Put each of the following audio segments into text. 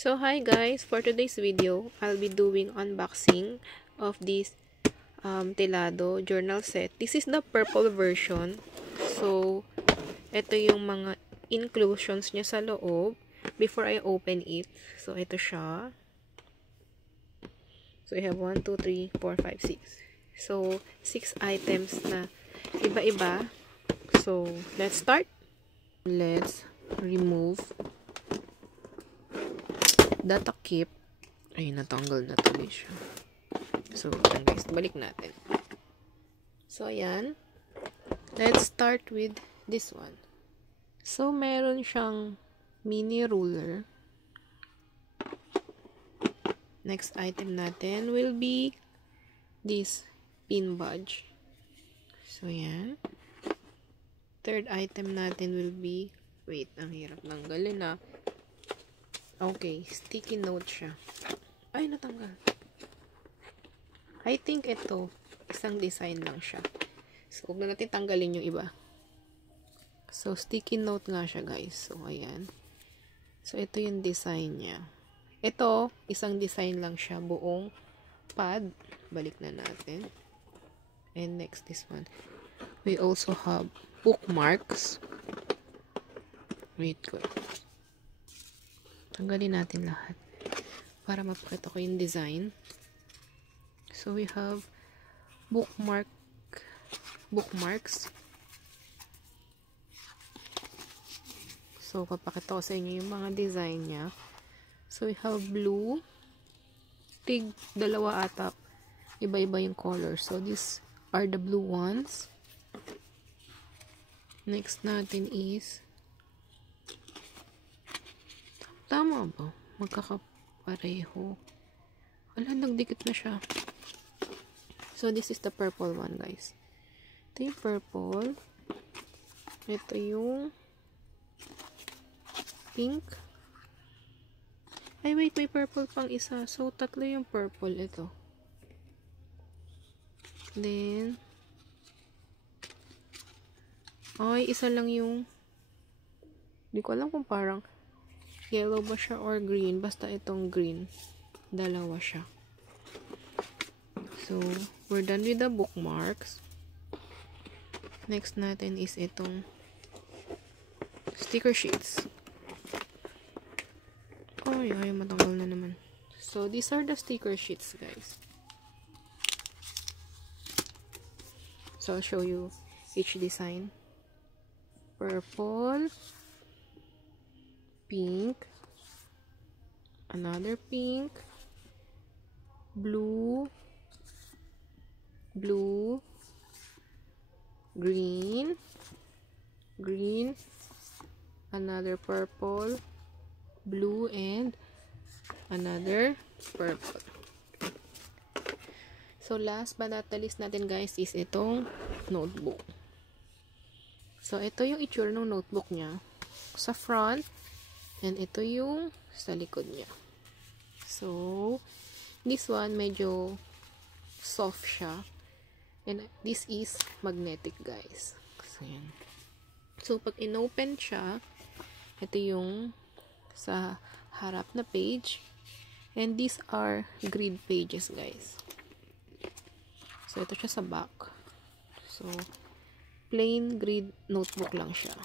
So hi guys, for today's video, I'll be doing unboxing of this Telado journal set. This is the purple version. So, ito yung mga inclusions niya sa loob before I open it. So, ito siya. So, I have 1, 2, 3, 4, 5, 6. So, 6 items na iba-iba. So, let's start. Let's remove the takip. Ay, natanggal na tuloy siya. So, yan guys, balik natin. So, ayan. Let's start with this one. So, meron siyang mini ruler. Next item natin will be this pin badge. So, yan. Third item natin will be, wait, ang hirap tanggalin na. Okay, sticky note siya. Ay, natanggal. I think ito, isang design lang siya. So, huwag na natin tanggalin yung iba. So, sticky note nga siya, guys. So, ayan. So, ito yung design niya. Ito, isang design lang siya. Buong pad. Balik na natin. And next, this one. We also have bookmarks. Wait ko. Tanggalin natin lahat para mapakita ko yung design. So, we have bookmarks. So, papakita ko sa inyo yung mga design niya. So, we have blue. Dalawa ata. Iba-iba yung color. So, these are the blue ones. Next natin is tama ba? Magkakapareho. Wala, nagdikit na siya. So, this is the purple one, guys. Ito yung purple. Ito yung pink. Ay, wait, may purple pang isa. So, tatlo yung purple. Ito. Then, ay, isa lang yung hindi ko alam kung parang yellow ba siya or green. Basta itong green. Dalawa siya. So, we're done with the bookmarks. Next natin is itong sticker sheets. Ay, matanggal na naman. So, these are the sticker sheets, guys. So, I'll show you each design. Purple. Pink, another pink, blue, green, another purple, blue, and another purple. So, last but not the least natin, guys, is itong notebook. So, ito yung itsura ng notebook niya. Sa front, and ito yung sa likod niya. So, this one medyo soft siya. And this is magnetic, guys. So, yan. So, pag inopen siya, ito yung sa harap na page. And these are grid pages, guys. So, ito siya sa back. So, plain grid notebook lang siya.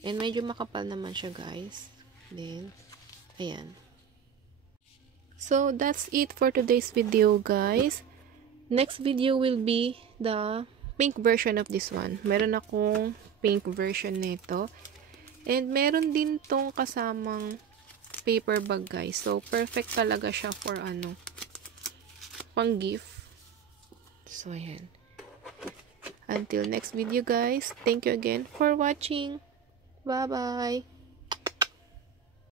And medyo makapal naman siya, guys. Then, ayan. So, that's it for today's video, guys. Next video will be the pink version of this one. Meron akong pink version nito. And meron din tong kasamang paper bag, guys. So, perfect talaga siya for pang gift. So, ayan. Until next video, guys. Thank you again for watching. Bye-bye.